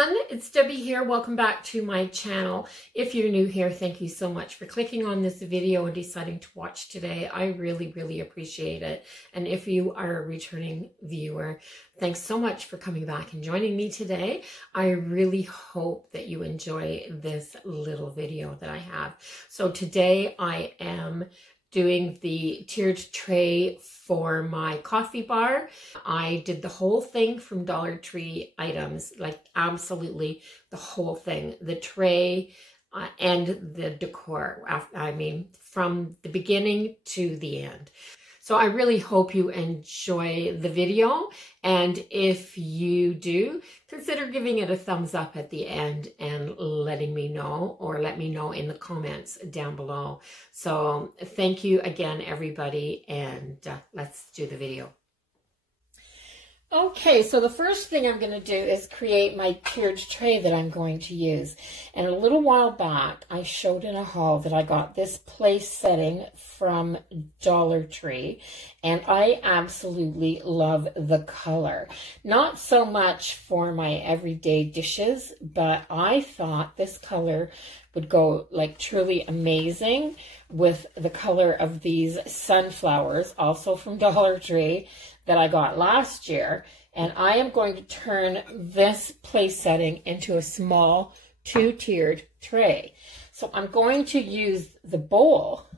everyone, it's Debbie here. Welcome back to my channel. If you're new here, thank you so much for clicking on this video and deciding to watch today. I really appreciate it. And if you are a returning viewer, thanks so much for coming back and joining me today. I really hope that you enjoy this little video that I have. So today I am doing the tiered tray for my coffee bar. I did the whole thing from DollarTree items, like absolutely the whole thing, the tray and the decor. I mean, from the beginning to the end. So I really hope you enjoy the video, and if you do, consider giving it a thumbs up at the end and letting me know, or let me know in the comments down below. So thank you again, everybody, and let's do the video. Okay, so the first thing I'm going to do is create my tiered tray that I'm going to use. And a little while back, I showed in a haul that I got this place setting from DollarTree, and I absolutely love the color. Not so much for my everyday dishes, but I thought this color would go like truly amazing with the color of these sunflowers, also from DollarTree, that I got last year. And I am going to turn this place setting into a small two-tiered tray. So I'm going to use the bowl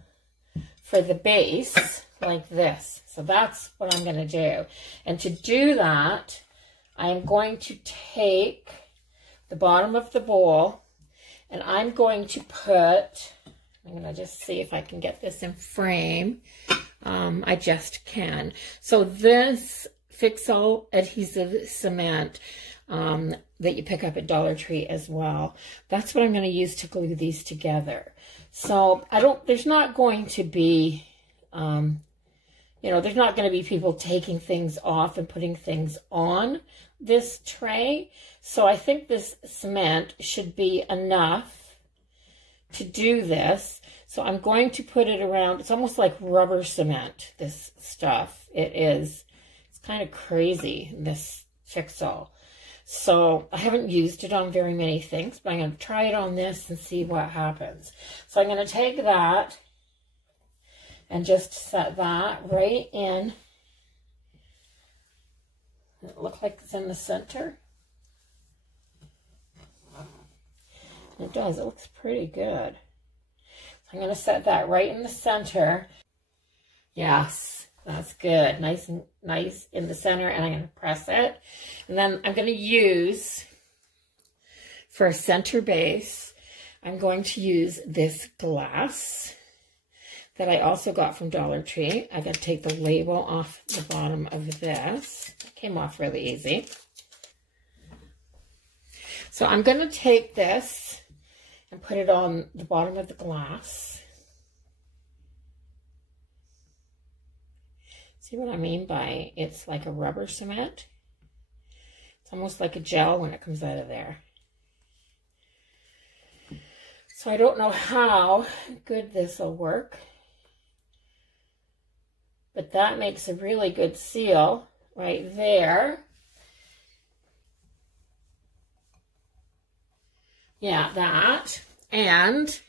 for the base like this. So that's what I'm going to do. And to do that, I am going to take the bottom of the bowl and I'm going to put, I'm going to just see if I can get this in frame. I just can. So this Fix-All adhesive cement that you pick up at DollarTree as well, that's what I'm going to use to glue these together. So there's not going to be, there's not going to be people taking things off and putting things on this tray. So I think this cement should be enough to do this. So I'm going to put it around. It's almost like rubber cement, this stuff. It is. It's kind of crazy, this Fix-All. So I haven't used it on very many things, but I'm going to try it on this and see what happens. So I'm going to take that and just set that right in. It looks like it's in the center. It does. It looks pretty good. I'm going to set that right in the center. Yes, that's good. Nice in the center, and I'm going to press it. And then I'm going to use, for a center base, I'm going to use this glass that I also got from DollarTree. I got to take the label off the bottom of this. It came off really easy. So I'm going to take this and put it on the bottom of the glass. See what I mean by it's like a rubber cement? It's almost like a gel when it comes out of there. So I don't know how good this will work, but that makes a really good seal right there. Yeah, that and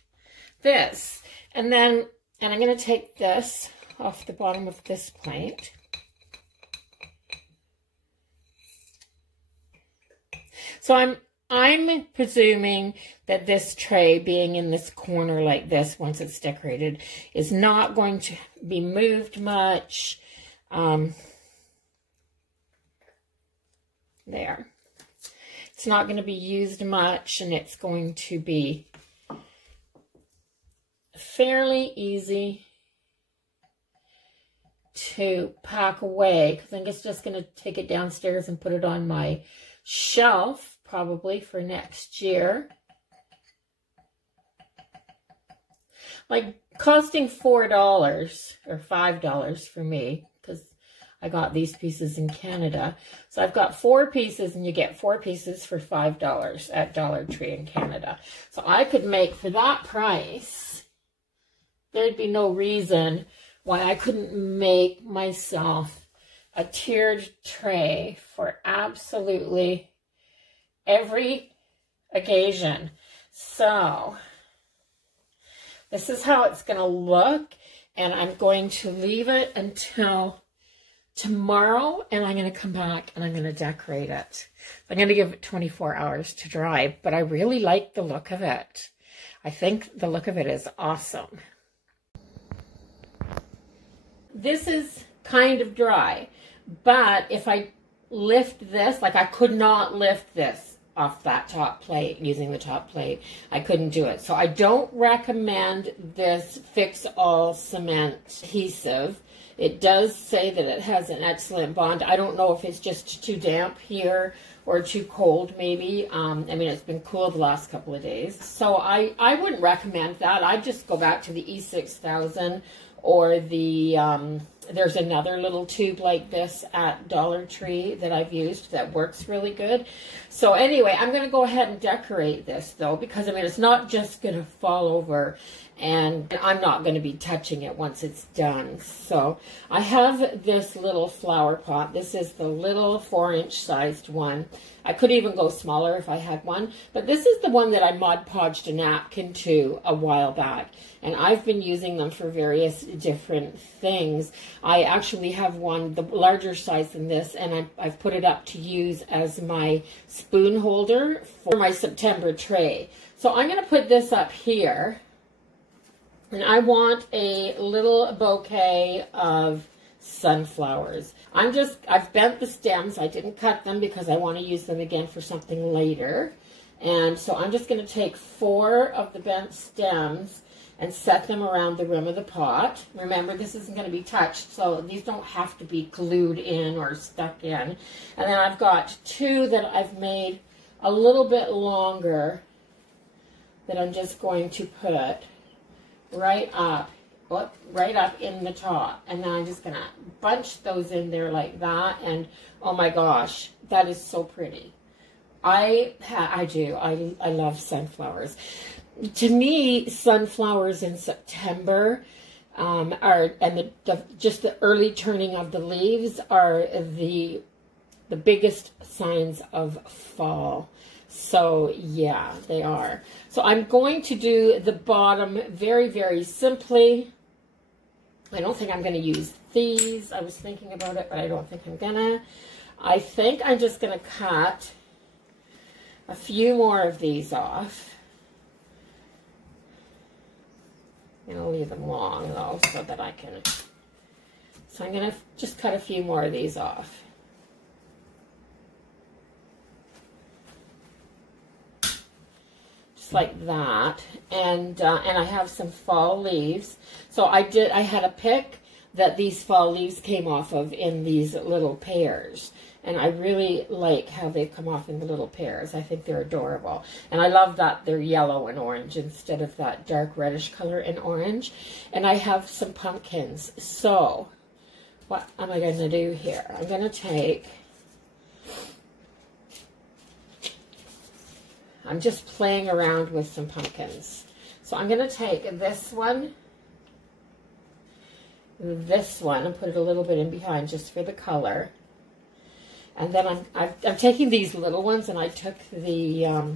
this. And I'm going to take this off the bottom of this plate. So I'm presuming that this tray being in this corner like this, once it's decorated, is not going to be moved much. There. It's not going to be used much, and it's going to be fairly easy to pack away, because I think it's just going to take it downstairs and put it on my shelf probably for next year. Like costing $4 or $5 for me, because I got these pieces in Canada. So I've got 4 pieces, and you get 4 pieces for $5 at DollarTree in Canada. So I could make, for that price, there'd be no reason why I couldn't make myself a tiered tray for absolutely every occasion. So this is how it's going to look, and I'm going to leave it until tomorrow, and I'm going to come back and I'm going to decorate it. I'm going to give it 24 hours to dry, but I really like the look of it. I think the look of it is awesome. This is kind of dry, but if I lift this, like I could not lift this off that top plate using the top plate. I couldn't do it. So I don't recommend this Fix All cement adhesive. It does say that it has an excellent bond. I don't know if it's just too damp here or too cold maybe. I mean, it's been cool the last couple of days. So I wouldn't recommend that. I'd just go back to the E6000 or the, there's another little tube like this at DollarTree that I've used that works really good. So anyway, I'm going to go ahead and decorate this though, because I mean, it's not just going to fall over, and I'm not going to be touching it once it's done. So I have this little flower pot. This is the little 4-inch sized one. I could even go smaller if I had one, but this is the one that I Mod Podged a napkin to a while back, and I've been using them for various different things. I actually have one, the larger size than this, and I've put it up to use as my spoon holder for my September tray. So I'm going to put this up here, and I want a little bouquet of sunflowers. I've bent the stems. I didn't cut them because I want to use them again for something later. And so I'm just going to take 4 of the bent stems and set them around the rim of the pot. Remember, this isn't going to be touched, so these don't have to be glued in or stuck in. And then I've got 2 that I've made a little bit longer that I'm just going to put right up in the top, and then I'm just gonna bunch those in there like that. And oh my gosh, that is so pretty. I love sunflowers. To me, sunflowers in September just the early turning of the leaves are the biggest signs of fall. So yeah, they are. So I'm going to do the bottom very, very simply. I don't think I'm going to use these. I was thinking about it, but I don't think I'm going to. I think I'm just going to cut a few more of these off. I'm going to leave them long, though, so that I can... So I'm going to just cut a few more of these off. Like that, and I have some fall leaves. So I had a pick that these fall leaves came off of in these little pairs, and I really like how they come off in the little pairs. I think they're adorable, and I love that they're yellow and orange instead of that dark reddish color and orange. And I have some pumpkins. So what am I going to do here? I'm going to take... I'm just playing around with some pumpkins. So I'm going to take this one, and put it a little bit in behind just for the color. And then I'm taking these little ones, and I took the,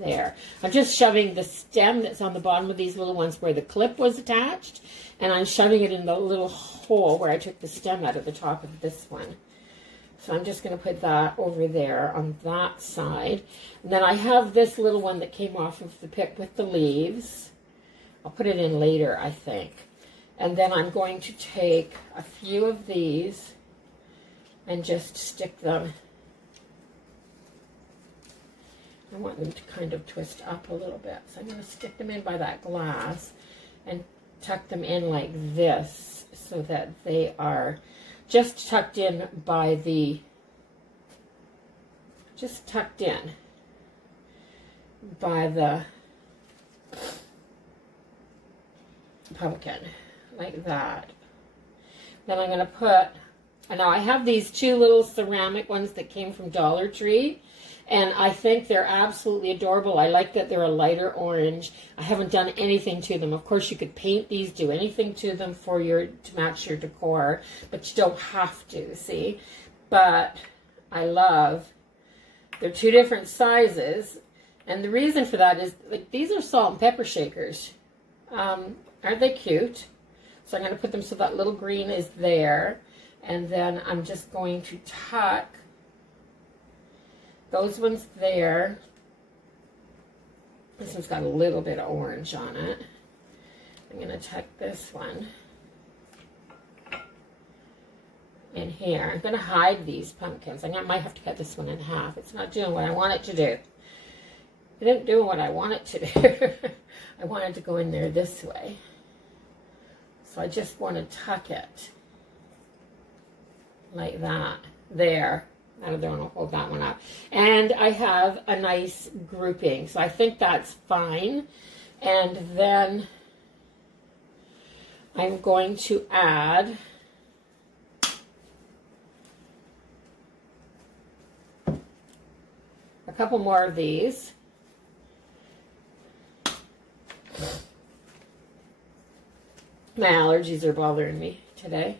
there. I'm just shoving the stem that's on the bottom of these little ones where the clip was attached, and I'm shoving it in the little hole where I took the stem out of the top of this one. So I'm just going to put that over there on that side. And then I have this little one that came off of the pick with the leaves. I'll put it in later, I think. And then I'm going to take a few of these and just stick them. I want them to kind of twist up a little bit. So I'm going to stick them in by that glass and tuck them in like this so that they are... just tucked in by the, just tucked in by the pumpkin, like that. Then I'm going to put, and now I have these 2 little ceramic ones that came from DollarTree, and I think they're absolutely adorable. I like that they're a lighter orange. I haven't done anything to them. Of course, you could paint these, do anything to them to match your decor, but you don't have to, see? But I love. They're 2 different sizes. And the reason for that is, like, these are salt and pepper shakers. Aren't they cute? So I'm going to put them so that little green is there. And then I'm just going to tuck those ones there. This one's got a little bit of orange on it. I'm going to tuck this one in here. I'm going to hide these pumpkins. I might have to cut this one in half. It's not doing what I want it to do. It isn't doing what I want it to do. I want it to go in there this way. So I just want to tuck it like that. There. I don't want to hold that one up. And I have a nice grouping. So I think that's fine. And then I'm going to add a couple more of these. My allergies are bothering me today.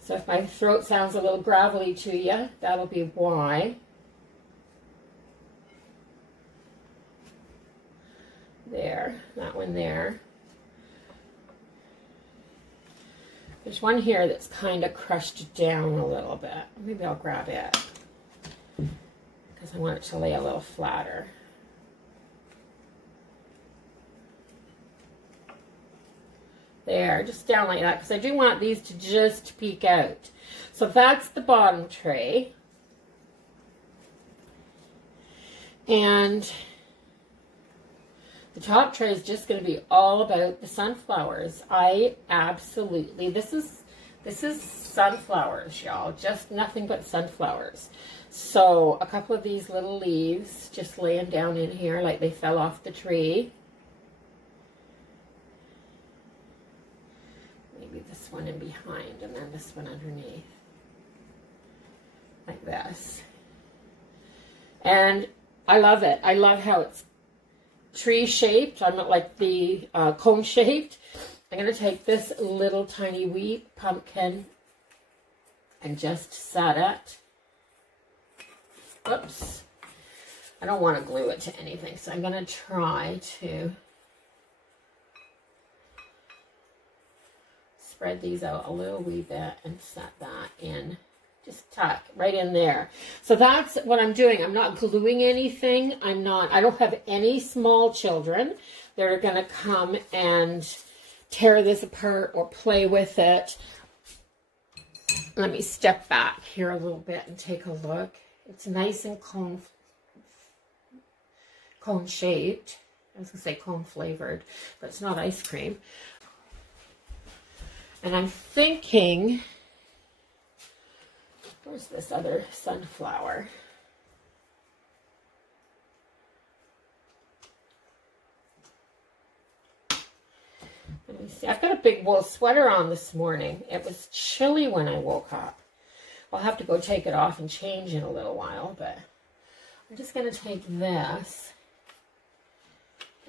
So if my throat sounds a little gravelly to you, that'll be why. There, that one there. There's one here that's kind of crushed down a little bit. Maybe I'll grab it because I want it to lay a little flatter. There, just down like that, because I do want these to just peek out. So that's the bottom tray. And the top tray is just going to be all about the sunflowers. I absolutely, this is sunflowers, y'all. Just nothing but sunflowers. So a couple of these little leaves just laying down in here like they fell off the tree. Maybe this one in behind and then this one underneath. Like this. And I love it. I love how it's tree shaped. I'm not like the cone shaped. I'm going to take this little tiny wee pumpkin and just set it. Oops. I don't want to glue it to anything, so I'm going to try to spread these out a little wee bit and set that in. Just tuck right in there. So that's what I'm doing. I'm not gluing anything. I don't have any small children that are going to come and tear this apart or play with it. Let me step back here a little bit and take a look. It's nice and cone shaped. I was going to say cone flavored, but it's not ice cream. And I'm thinking, where's this other sunflower? Let me see. I've got a big wool sweater on this morning. It was chilly when I woke up. I'll have to go take it off and change in a little while, but I'm just going to take this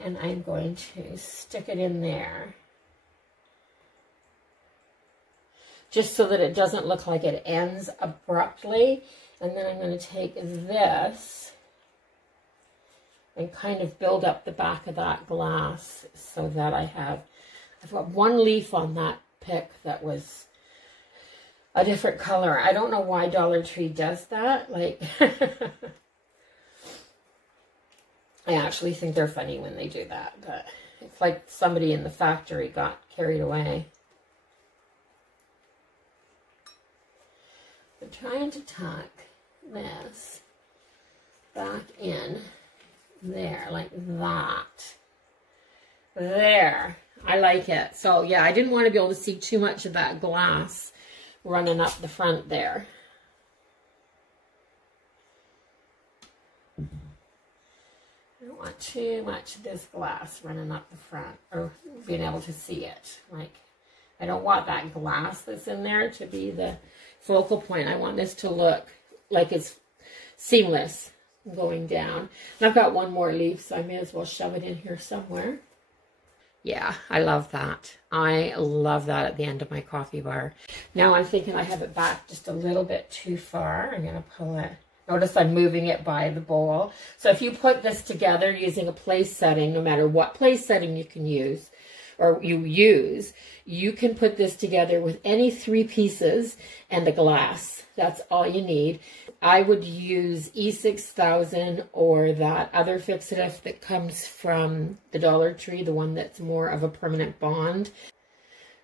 and I'm going to stick it in there. Just so that it doesn't look like it ends abruptly. And then I'm going to take this and kind of build up the back of that glass so that I've got one leaf on that pick that was a different color. I don't know why DollarTree does that. Like, I actually think they're funny when they do that, but it's like somebody in the factory got carried away. I'm trying to tuck this back in there, like that. There. I like it. So, yeah, I didn't want to be able to see too much of that glass running up the front there. I don't want too much of this glass running up the front or being able to see it. Like, I don't want that glass that's in there to be the focal point. I want this to look like it's seamless going down. And I've got one more leaf, so I may as well shove it in here somewhere. Yeah, I love that. I love that at the end of my coffee bar. Now I'm thinking I have it back just a little bit too far. I'm going to pull it. Notice I'm moving it by the bowl. So if you put this together using a place setting, no matter what place setting you can use, or you use, you can put this together with any 3 pieces and a glass. That's all you need. I would use E6000 or that other fixative that comes from the DollarTree, the one that's more of a permanent bond.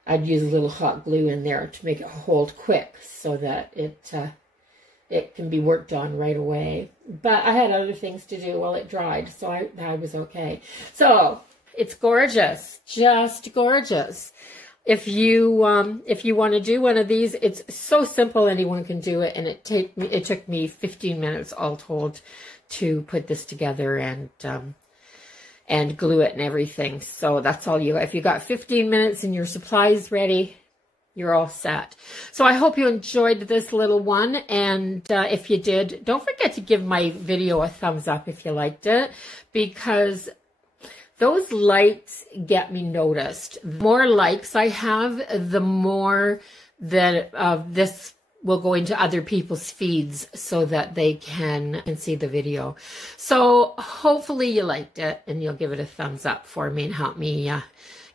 I'd use a little hot glue in there to make it hold quick so that it can be worked on right away. But I had other things to do while it dried, so I was okay. So it's gorgeous, just gorgeous. If you want to do one of these, it's so simple, anyone can do it, and it took me 15 minutes all told to put this together and glue it and everything. So that's all if you got 15 minutes and your supplies ready, you're all set. So I hope you enjoyed this little one, and if you did, don't forget to give my video a thumbs up if you liked it, because those likes get me noticed. The more likes I have, the more that this will go into other people's feeds so that they can see the video. So hopefully you liked it and you'll give it a thumbs up for me and help me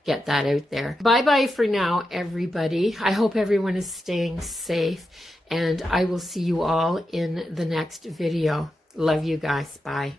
get that out there. Bye-bye for now, everybody. I hope everyone is staying safe, and I will see you all in the next video. Love you guys. Bye.